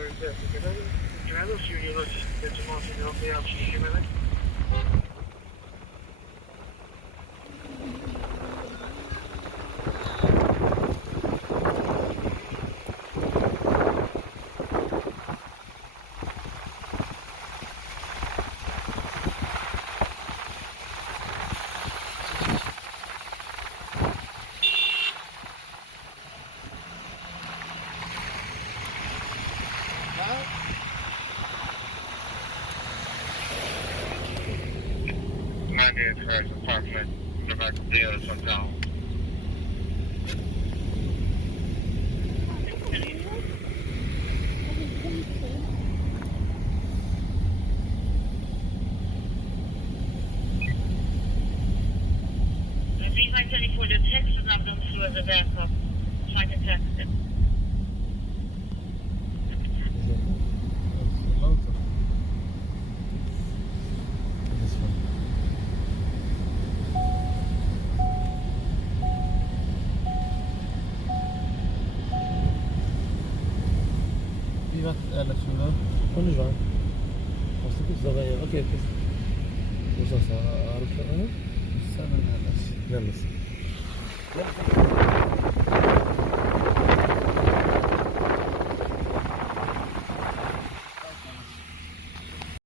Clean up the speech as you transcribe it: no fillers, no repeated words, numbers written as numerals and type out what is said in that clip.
Grado studiology, deci mă fi de am și mele. Monday first apartment, go back to the other hotel. Wie weiß ja nicht, wo der Text ist, ab und zu ist er der Zweite Text. Wie was şunu? Konuş var. Nasıl bir zavaya? Okey. Bu nasıl? Arif sana? Sana ne? Yalnız.